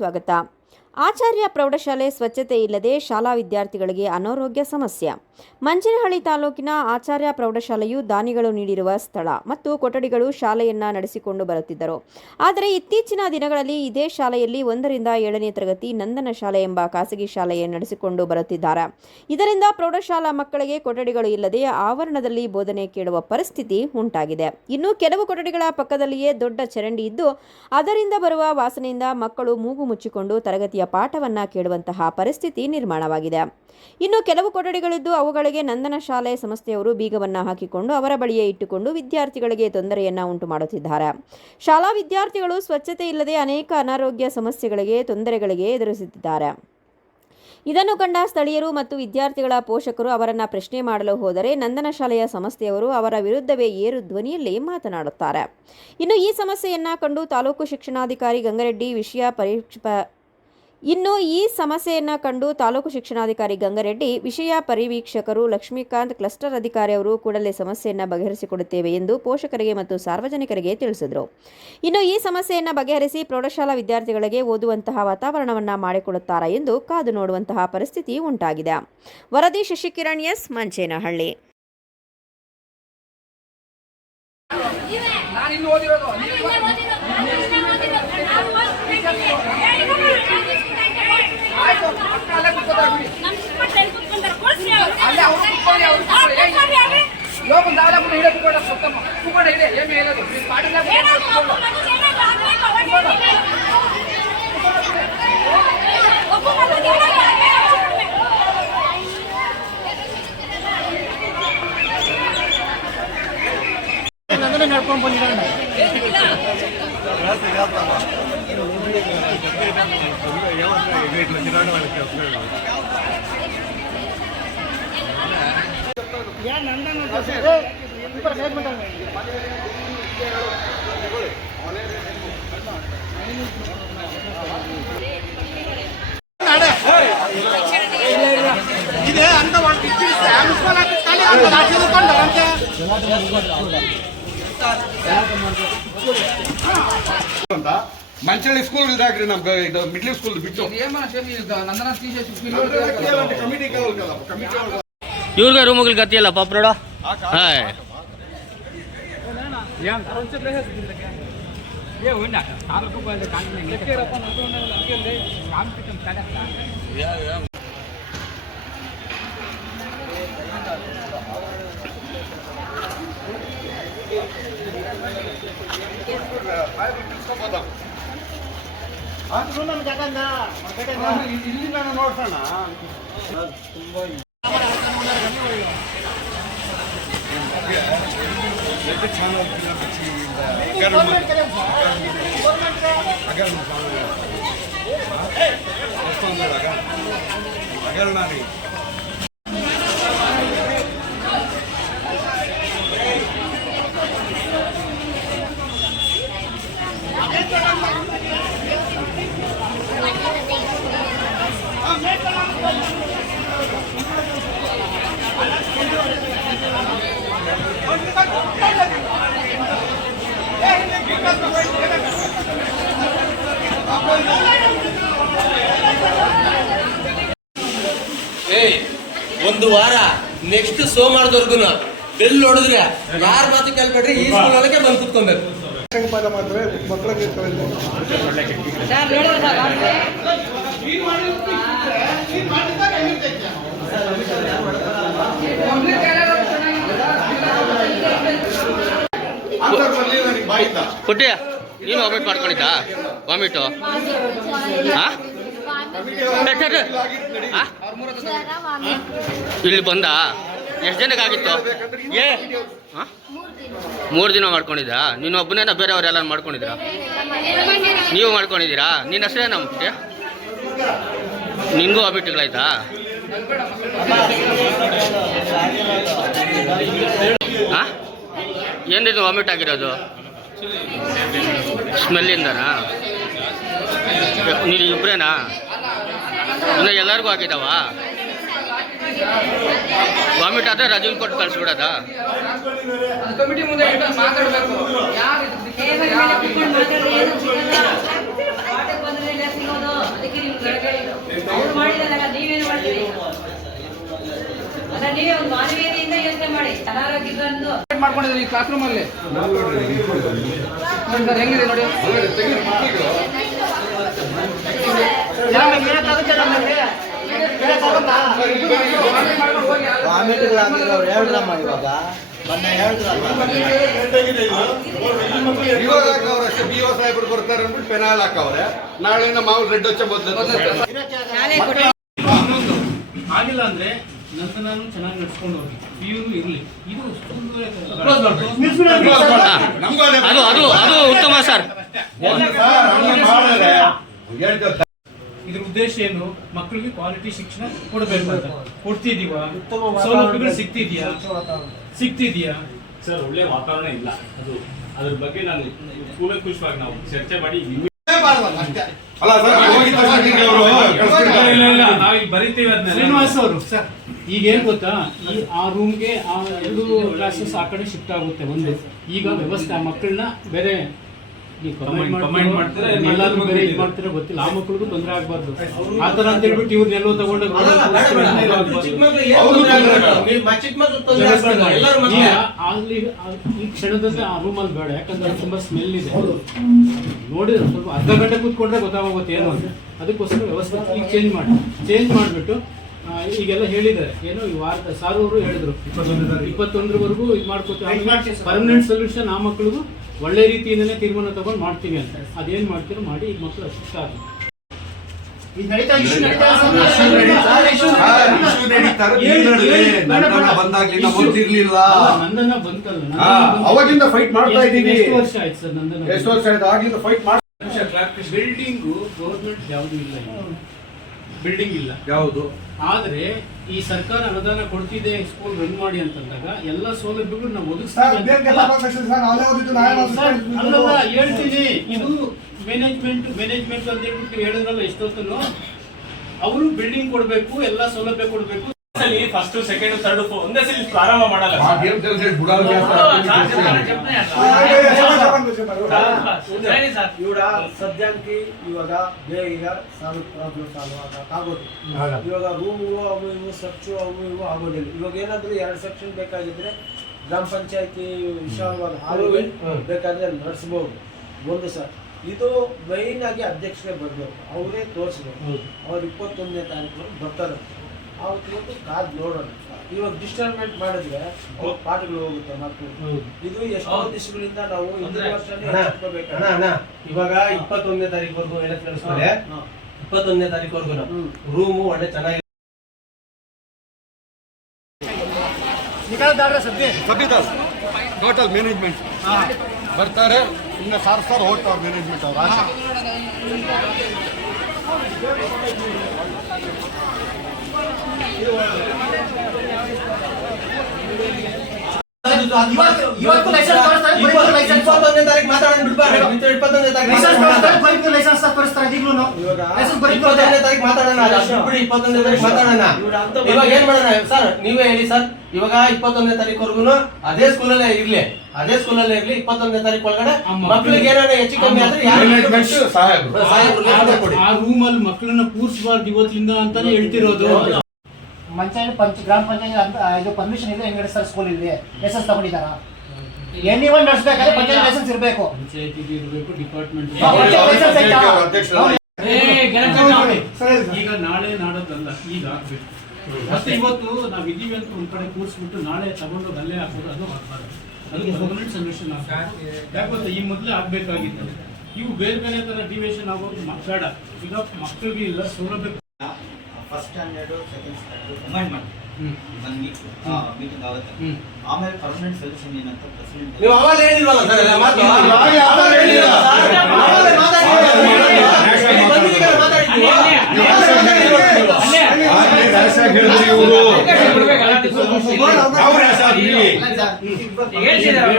ಸ್ವಾಗತ ಆಚಾರ್ಯ ಪ್ರೌಢಶಾಲೆ ಸ್ವಚ್ಛತೆ ಇಲ್ಲದೆ ಶಾಲಾ ವಿದ್ಯಾರ್ಥಿಗಳಿಗೆ ಅನಾರೋಗ್ಯ ಸಮಸ್ಯೆ. ಮಂಚನಹಳ್ಳಿ ತಾಲೂಕಿನ ಆಚಾರ್ಯ ಪ್ರೌಢಶಾಲೆಯು ದಾನಿಗಳು ನೀಡಿರುವ ಸ್ಥಳ ಮತ್ತು ಕೊಠಡಿಗಳು ಶಾಲೆಯನ್ನ ನಡೆಸಿಕೊಂಡು ಬರುತ್ತಿದ್ದರು. ಆದರೆ ಇತ್ತೀಚಿನ ದಿನಗಳಲ್ಲಿ ಇದೇ ಶಾಲೆಯಲ್ಲಿ ಒಂದರಿಂದ ಏಳನೇ ತರಗತಿ ನಂದನ ಶಾಲೆ ಎಂಬ ಖಾಸಗಿ ಶಾಲೆಯನ್ನು ನಡೆಸಿಕೊಂಡು ಬರುತ್ತಿದ್ದಾರೆ. ಇದರಿಂದ ಪ್ರೌಢಶಾಲಾ ಮಕ್ಕಳಿಗೆ ಕೊಠಡಿಗಳು ಇಲ್ಲದೆ ಆವರಣದಲ್ಲಿ ಬೋಧನೆ ಕೇಳುವ ಪರಿಸ್ಥಿತಿ ಉಂಟಾಗಿದೆ. ಇನ್ನು ಕೆಲವು ಕೊಠಡಿಗಳ ಪಕ್ಕದಲ್ಲಿಯೇ ದೊಡ್ಡ ಚರಂಡಿ ಇದ್ದು, ಅದರಿಂದ ಬರುವ ವಾಸನೆಯಿಂದ ಮಕ್ಕಳು ಮೂಗು ಮುಚ್ಚಿಕೊಂಡು ತರಗತಿಯ ಪಾಠವನ್ನ ಕೇಳುವಂತಹ ಪರಿಸ್ಥಿತಿ ನಿರ್ಮಾಣವಾಗಿದೆ. ಇನ್ನು ಕೆಲವು ಕೊಠಡಿಗಳಿದ್ದು ಅವುಗಳಿಗೆ ನಂದನ ಶಾಲೆ ಸಂಸ್ಥೆಯವರು ಬೀಗವನ್ನು ಹಾಕಿಕೊಂಡು ಅವರ ಬಳಿಯೇ ಇಟ್ಟುಕೊಂಡು ವಿದ್ಯಾರ್ಥಿಗಳಿಗೆ ತೊಂದರೆಯನ್ನು ಉಂಟು ಮಾಡುತ್ತಿದ್ದಾರೆ. ಶಾಲಾ ವಿದ್ಯಾರ್ಥಿಗಳು ಸ್ವಚ್ಛತೆ ಇಲ್ಲದೆ ಅನೇಕ ಅನಾರೋಗ್ಯ ಸಮಸ್ಯೆಗಳಿಗೆ, ತೊಂದರೆಗಳಿಗೆ ಎದುರಿಸುತ್ತಿದ್ದಾರೆ. ಇದನ್ನು ಕಂಡ ಸ್ಥಳೀಯರು ಮತ್ತು ವಿದ್ಯಾರ್ಥಿಗಳ ಪೋಷಕರು ಅವರನ್ನು ಪ್ರಶ್ನೆ ಮಾಡಲು ಹೋದರೆ ನಂದನ ಶಾಲೆಯ ಸಂಸ್ಥೆಯವರು ಅವರ ವಿರುದ್ಧವೇ ಏರು ಧ್ವನಿಯಲ್ಲಿ ಮಾತನಾಡುತ್ತಾರೆ. ಇನ್ನು ಈ ಸಮಸ್ಯೆಯನ್ನ ಕಂಡು ತಾಲೂಕು ಶಿಕ್ಷಣಾಧಿಕಾರಿ ಗಂಗರೆಡ್ಡಿ ವಿಷಯ ಪರೀಕ್ಷ ಇನ್ನು ಈ ಸಮಸ್ಯೆಯನ್ನು ಕಂಡು ತಾಲೂಕು ಶಿಕ್ಷಣಾಧಿಕಾರಿ ಗಂಗರೆಡ್ಡಿ ವಿಷಯ ಪರಿವೀಕ್ಷಕರು ಲಕ್ಷ್ಮೀಕಾಂತ್ ಕ್ಲಸ್ಟರ್ ಅಧಿಕಾರಿ ಅವರು ಕೂಡಲೇ ಸಮಸ್ಯೆಯನ್ನು ಬಗೆಹರಿಸಿಕೊಡುತ್ತೇವೆ ಎಂದು ಪೋಷಕರಿಗೆ ಮತ್ತು ಸಾರ್ವಜನಿಕರಿಗೆ ತಿಳಿಸಿದರು. ಇನ್ನು ಈ ಸಮಸ್ಯೆಯನ್ನು ಬಗೆಹರಿಸಿ ಪ್ರೌಢಶಾಲಾ ವಿದ್ಯಾರ್ಥಿಗಳಿಗೆ ಓದುವಂತಹ ವಾತಾವರಣವನ್ನು ಮಾಡಿಕೊಡುತ್ತಾರಾ ಎಂದು ಕಾದು ನೋಡುವಂತಹ ಪರಿಸ್ಥಿತಿ ಉಂಟಾಗಿದೆ. ವರದಿ ಶಶಿಕಿರಣ್ ಎಸ್ ಮಂಚೇನಹಳ್ಳಿ. ನಾನು ಇನ್ನು ಓದಿರೋದು ನೀವು ಇವಾಗ- ಆಯ್ತು ಅಕ್ಕ ಅಲ್ಲೇ ಕೂತ್ಕೋತಾರೆ ಬಿಡಿ ಅಲ್ಲೇ ಅವ್ರು ಇದೆ ಏನು ಹೇಳೋದು ನೀವು ಪಾಟಿಲ್ಲ ನಡ್ಕೊಂಡು ಬಂದಿರೋಣ ಇದೆ ಅಂತ ಅಂತೆ ಅಂತ ಮಂಚಳ್ಳಿ ಸ್ಕೂಲ್ ಇದಾಗ್ರಿ ನಮ್ಗೆ ಇದು ಮಿಡ್ಲ್ ಸ್ಕೂಲ್ ಬಿಟ್ಟು. ಇವ್ರಿಗ ನಂದನ ತೀಸೇಸಿ ಕಮಿಟಿ ಕಮಿಟಿ ಇವ್ರಿಗೆ ರೂಮುಗಳು ಗತಿಯಲ್ಲ ಪಾಪ್ರೋಡ ಹಾಯ್. ಇಲ್ಲಿ ನಾನು ನೋಡ್ಸೋಣ ಅಗರ್ನಾರಿ ಏಯ್ ಒಂದು ವಾರ ನೆಕ್ಸ್ಟ್ ಸೋಮವಾರದವರೆಗೂ ಬೆಲ್ ನೋಡಿದ್ರೆ ಯಾರ ಮಾತು ಕೇಳ್ಬೇಡ್ರಿ ಈ ಸ್ಕೂಲಲ್ಲೇ ಬಂದು ಕುತ್ಕೊಬೇಕು. ಪದ ಮಾತ್ರ ಮಕ್ಕಳಿಗೆ ಪುಟ್ಟಿ, ನೀನು ವಾಮಿಟ್ ಮಾಡ್ಕೊಂಡಿದ್ದ? ವಾಮಿಟು ಹಾ? ಇಲ್ಲಿ ಬಂದ? ಎಷ್ಟು ಜನಕ್ಕೆ ಆಗಿತ್ತು ಏ? ಮೂರು ದಿನ ಮಾಡ್ಕೊಂಡಿದ್ದ? ನೀನು ಒಬ್ಬನೇನ ಬೇರೆಯವರೆಲ್ಲ ಮಾಡ್ಕೊಂಡಿದ್ದೀರಾ? ನೀವು ಮಾಡ್ಕೊಂಡಿದ್ದೀರಾ? ನಿನ್ನ ಹೆಸರೇನ ಪುಟ್ಟಿ? ನಿನಗೂ ವಾಮಿಟ್ಗಳಾಯ್ತಾ ಹಾ ಏನಿದು ವಾಮಿಟ್ ಆಗಿರೋದು? ಸ್ಮೆಲ್ಲಿಂದನಾ? ನೀನು ಇಬ್ಬರೇನಾ ಇನ್ನು ಎಲ್ಲರಿಗೂ ಆಗಿದಾವ? ವಾಮಿಟ್ ಆದರೆ ರಜನ್ ಕೊಟ್ಟು ಕಳಿಸ್ಬಿಡೋದಾ? ನೀವೇ ಒಂದು ಮಾನವೀಯತೆಯಿಂದ ಯೋಚನೆ ಮಾಡಿ ಅನಾರೋಗ್ಯವನ್ನು ಮಾಡ್ಕೊಂಡಿದ್ದೀರಿ ಈ ಕ್ಲಾಸ್ ರೂಮ್ ಸರ್ ಹೆಂಗಿದೆ ನೋಡಿ? ವಾಮಿಟ್ಗಳಾಗಿರೋರು ಹೇಳ್ರಮ್ಮ ಇವಾಗ ಮೊನ್ನೆ ಹೇಳಿದ್ರಲ್ಲ ಇವಾಗ ಹಾಕವ್ರೆ ಅಷ್ಟೇ ಬಿ ಓ ಸಾಹೇಬರು ಬರ್ತಾರೆ ಅಂದ್ಬಿಟ್ಟು ಪೆನಾಲ್ ಹಾಕವ್ರೆ. ನಾಳೆಯಿಂದ ಮಾವು ರೆಡ್ ಹಚ್ಚ ಬರ್ತದೆ ಆಗಿಲ್ಲ ಅಂದ್ರೆ ಚೆನ್ನಾಗಿ ನಡ್ಸ್ಕೊಂಡು ಹೋಗಿ ಪಿಯುನು ಇರಲಿ. ಇದು ನಮಗೂ ಅದೇ ಅದು ಅದು ಅದು ಉತ್ತಮ ಸರ್. ಇದ್ರ ಉದ್ದೇಶ ಏನು? ಮಕ್ಕಳಿಗೆ ಕ್ವಾಲಿಟಿ ಶಿಕ್ಷಣ ಕೊಡಬೇಕು ಅಂತ. ಕೊಡ್ತಿದೀವ? ಸೌಲಭ್ಯಗಳು ಸಿಗ್ತಿದ್ಯಾ? ಸಿಗ್ತಿದ್ಯಾ? ಸರ್ ಒಳ್ಳೆ ವಾತಾವರಣ ಇಲ್ಲ. ಅದು ಅದ್ರ ಬಗ್ಗೆ ನಾನು ಕೂಲಂಕುಷವಾಗಿ ನಾವು ಚರ್ಚೆ ಮಾಡಿ ಅಲ್ಲ ಸರ್ ಹೋಗಿದ್ದ ತಕ್ಷಣ ಈಗ ಅವ್ರು. ಕಳ್ಸ್ಬಿಡ್ತಾರೆ. ಇಲ್ಲ ಇಲ್ಲ ನಾವು ಈಗ ಬರಿತೀವಿ ಅದನ್ನ ಶ್ರೀನಿವಾಸ್ ಅವರು ಸರ್ ಈಗ ಏನ್ ಗೊತ್ತಾ? ಈ ಆ ರೂಮ್ಗೆ ಆ ಎರಡು ಕ್ಲಾಸಸ್ ಆ ಕಡೆ ಶಿಫ್ಟ್ ಆಗುತ್ತೆ ಒಂದು. ಈಗ ವ್ಯವಸ್ಥೆ ಆ ಮಕ್ಕಳನ್ನ ಬೇರೆ Comment ಮಾಡ್ತೀರೋ? ಎಲ್ಲಾದ್ರೂ ಬೇರೆ ಇದು ಮಾಡ್ತೀರಾ ಗೊತ್ತಿಲ್ಲ. ಆ ಮಕ್ಕಳಿಗೂ ತೊಂದರೆ ಆಗ್ಬಾರ್ದು. ಆ ತರ ಅಂತ ಹೇಳ್ಬಿಟ್ಟು ಇವ್ರನ್ನೆಲ್ಲೋ ತಗೊಂಡೋಗಿ ಅಲ್ಲ, ಮಕ್ಕಳೇ. ಈ ಕ್ಷಣದಲ್ಲಿ ಆ ರೂಮಲ್ಲಿ ಬೇಡ. ಯಾಕಂದ್ರೆ ತುಂಬಾ ಸ್ಮೆಲ್ ಇದೆ. ನೋಡಿ ಸ್ವಲ್ಪ ಅರ್ಧ ಗಂಟೆ ಕೂತ್ಕೊಂಡ್ರೆ ಗೊತ್ತಾಗೋಗುತ್ತೆ ಏನು ಅಂತ. ಅದಕ್ಕೋಸ್ಕರ ವ್ಯವಸ್ಥೆ ಚೇಂಜ್ ಮಾಡಿ. ಚೇಂಜ್ ಮಾಡಿಬಿಟ್ಟು ಈಗೆಲ್ಲ ಹೇಳಿದ್ದಾರೆ. ಏನೋ ಈ ವಾರದ ಸಾರ್ ಅವರು ಹೇಳಿದ್ರು ಇಪ್ಪತ್ತೊಂದರವರೆಗೂ ಇದು ಮಾಡ್ಕೋತೀವಿ. ಪರ್ಮನೆಂಟ್ ಸೊಲ್ಯೂಷನ್ ಆ ಮಕ್ಕಳಿಗೂ ಒಳ್ಳೆ ರೀತಿಯಿಂದನೇ ತೀರ್ಮಾನ ತಗೊಂಡು ಮಾಡ್ತೀವಿ ಅಂತ. ಅದೇನ್ ಮಾಡ್ತೀರೋ ಮಾಡಿ ಈಗ ಮಕ್ಕಳು ಶಿಫ್ಟ್ ಆಗ ಸರ್, issue ನಡೀತಾರೆ, ನೀವ್ ನಡುವೆ ನಂದನ ಬಂದಾಗ್ಲಿ ನಾವು ನಂದನ ಬಂತಲ್ಲ. ಅವಾಗಿಂದ ಫೈಟ್ ಮಾಡ್ತಾ ಇದ್ದೀನಿ ಎಷ್ಟು ವರ್ಷ ಆಯ್ತು ಸರ್ ನಂದನ ಎಷ್ಟು ವರ್ಷ ಆಯ್ತು? ಆಗಿಂದ ಫೈಟ್ ಮಾಡಿ ಬಿಲ್ಡಿಂಗ್ ಗೌರ್ಮೆಂಟ್ ಯಾವುದು ಇಲ್ಲ ಬಿಲ್ಡಿಂಗ್ ಇಲ್ಲ. ಯಾವುದು? ಆದ್ರೆ ಈ ಸರ್ಕಾರ ಅನುದಾನ ಕೊಡ್ತಿದೆ ಸ್ಕೂಲ್ ರನ್ ಮಾಡಿ ಅಂತಂದಾಗ ಎಲ್ಲ ಸೌಲಭ್ಯಗಳು ನಾವು ಒದಗಿಸ್ತೀವಿ ಹೇಳ್ತೀನಿ. ಇದು ಮ್ಯಾನೇಜ್ಮೆಂಟ್ ಮ್ಯಾನೇಜ್ಮೆಂಟ್ ಅಂತ ಹೇಳ್ಬಿಟ್ಟು ನೀವು ಹೇಳಿದ್ರಲ್ಲ ಎಷ್ಟೊತ್ತನು? ಅವರು ಬಿಲ್ಡಿಂಗ್ ಕೊಡ್ಬೇಕು ಎಲ್ಲ ಸೌಲಭ್ಯ ಕೊಡ್ಬೇಕು. ಫಸ್ಟ್ ಸೆಕೆಂಡ್ ಥರ್ಡ್ ಒಂದೇ ಸಲ ಪ್ರಾರಂಭ ಮಾಡಲ್ಲ ಆ ಗೇಮ್ తెలిసి ಬುಡಾಲ್ ಇವ್ರ ಸದ್ಯಕ್ಕೆ ಇವಾಗ ಬೇಗ ಸಾಲ್ವ್ ಪ್ರಾಬ್ಲಮ್ ಸಾಲ್ವ್ ಆಗೋದು ಇವಾಗ ರೂಮು ಅವು ಇವು ಸರ್ಚು ಅವು ಇವು ಆಗೋದಿಲ್ಲ ಇವಾಗ ಏನಾದ್ರು ಎರಡು ಸೆಕ್ಷನ್ ಬೇಕಾಗಿದ್ರೆ ಗ್ರಾಮ ಪಂಚಾಯತಿ ವಿಶಾಲವಾದ ಹಾಲು ಬೇಕಾದ್ರೆ ನಡೆಸ್ಬೋದು ಒಂದು ಸರ್ ಇದು ಮೈನ್ ಆಗಿ ಅಧ್ಯಕ್ಷರೇ ಬರ್ಬೇಕು ಅವರೇ ತೋರಿಸ್ಬೇಕು ಅವ್ರು ಇಪ್ಪತ್ತೊಂದನೇ ತಾರೀಕು ಬರ್ತಾರೆ ಅವತ್ತು ಇವತ್ತು ಕಾದ್ ನೋಡೋಣ. ಇವಾಗ ಡಿಸ್ಟರ್ಬೆಂಟ್ ಮಾಡಿದ್ರೆ ಅವ್ರ ಪಾಠಗಳು ಹೋಗುತ್ತೆ ಮಕ್ಕಳು ಇದು ಎಷ್ಟೋ ದಿವಸಗಳಿಂದ ನಾವು ಇವಾಗ ಇಪ್ಪತ್ತೊಂದನೇ ತಾರೀಕು ಎಲ್ಲ ಕಳಿಸ್ತಾರೆ ಹಾ. ಇಪ್ಪತ್ತೊಂದನೇ ತಾರೀಕು. ರೂಮು ಒಳ್ಳೆ ಚೆನ್ನಾಗಿ ಟೋಟಲ್ ಮ್ಯಾನೇಜ್ಮೆಂಟ್ ಬರ್ತಾರೆ ಇನ್ನು ಸಾರಿಸ್ತಾರೆ ಹೋಗ್ತಾರೆ ಮ್ಯಾನೇಜ್ಮೆಂಟ್ ಅವ್ರು. Thank you. ಇಪ್ಪತ್ತೊಂದನೇ ತಾರೀಕು ಮಾತಾಡೋಣ ಇಪ್ಪತ್ತೊಂದನೇ ತಾರೀಕು ಇಪ್ಪತ್ತೊಂದನೇ ತಾರೀಕು ಮಾತಾಡೋಣ ಅಷ್ಟು ಬಿಡಿ ಇಪ್ಪತ್ತೊಂದನೇ ತಾರೀಕು ಮಾತಾಡೋಣ. ಇವಾಗ ಏನ್ ಮಾಡೋಣ ಸರ್ ನೀವೇ ಹೇಳಿ ಸರ್. ಇವಾಗ ಇಪ್ಪತ್ತೊಂದನೇ ತಾರೀಕು ಅದೇ ಸ್ಕೂಲಲ್ಲೇ ಇರ್ಲಿ. ಅದೇ ಸ್ಕೂಲಲ್ಲೇ ಇರ್ಲಿ ಇಪ್ಪತ್ತೊಂದನೇ ತಾರೀಕು ಒಳಗಡೆ ಮಕ್ಕಳಿಗೆ ಏನಾದ್ರು ಹೆಚ್ಚು ಕಮ್ಮಿ ಆದ್ರೆ ಯಾರು ಆ ರೂಮಲ್ಲಿ ಮಕ್ಕಳನ್ನ ಪೂರ್ಸಬಾರ್ದು ಇವತ್ತಿಂದ ಅಂತಾನೆ ಹೇಳ್ತಿರೋದು. ಪಂಚಾಯತ್ ಪಂಚ ಗ್ರಾಮ ಪಂಚಾಯತ್ ಇದು ಪರ್ಮಿಷನ್ ಇದೆ ಹೆಂಗಡೆ ಸರ್ ಸ್ಕೂಲ್ ಇಲ್ಲಿ ಲೈಸೆನ್ಸ್ ತಗೊಂಡಿದಾರ ಎನಿ ಒನ್ ನಡೆಸಬೇಕಾದ್ರೆ ಪಂಚಾಯತ್ ಲೈಸೆನ್ಸ್ ಇರಬೇಕು. ಪಂಚಾಯತಿಗೆ ಇರಬೇಕು ಡಿಪಾರ್ಟ್ಮೆಂಟ್ ಅಧ್ಯಕ್ಷರು ಈಗ ನಾಳೆ ನಾಡೋದಲ್ಲ ಈಗ ಆಗ್ಬೇಕು. ಮತ್ತೆ ಇವತ್ತು ನಾವ್ ಇದೀವಿ ಅಂತ ಒಂದ್ ಕಡೆ ಕೂರ್ಸ್ಬಿಟ್ಟು ನಾಳೆ ತಗೊಂಡು ಅಲ್ಲೇ ಹಾಕೋದು ಅದು ಆಗ್ಬಾರ್ದು. ಅದು ಪರ್ಮನೆಂಟ್ ಸೊಲ್ಯೂಷನ್ ಯಾಕಂದ್ರೆ ಈ ಮೊದಲೇ ಆಗ್ಬೇಕಾಗಿತ್ತು. ಇವು ಬೇರೆ ಬೇರೆ ತರ ಡಿವಿಯೇಷನ್ ಆಗೋದು ಮಕ್ಕಳ ಈಗ ಮಕ್ಕಳಿಗೆ ಇಲ್ಲ ಸೌಲಭ್ಯ First standard second standard combine ಮಾಡಿ ಹ್ಮ್. ಒನ್ ವೀಕ್ ಮೀಟಿಂಗ್ ಆಗುತ್ತೆ ಹ್ಮ್. ಆಮೇಲೆ ಪರ್ಮನೆಂಟ್ ಸೊಲ್ಯೂಷನ್ ಏನಂತ ಪ್ರೆಸಿಡೆಂಟ್ ನೀವು ಅವಾಗ ಹೇಳಿಲ್ವಲ್ಲ ಸರ್ ಎಲ್ಲ ಮಾತು ಅವಾಗ ಯಾವಾಗ ಹೇಳಿಲ್ಲ? ಅವಾಗ ಮಾತಾಡಿದ್ದೀವಿ. ಬಂದಿದ್ದೀವಿ, ಮಾತಾಡಿದ್ದೀವಿ. ಅವಾಗ ಮಾತಾಡಿದ್ದೀವಿ. ಆಗ್ಲೇ ರ್ಯಾಶ್ ಆಗಿ ಹೇಳಿದ್ರು ಇವ್ರು. ನಾವು ರ್ಯಾಶ್ ಆದ್ವಿ. ಹೇಳ್ತಿದ್ದಾರೆ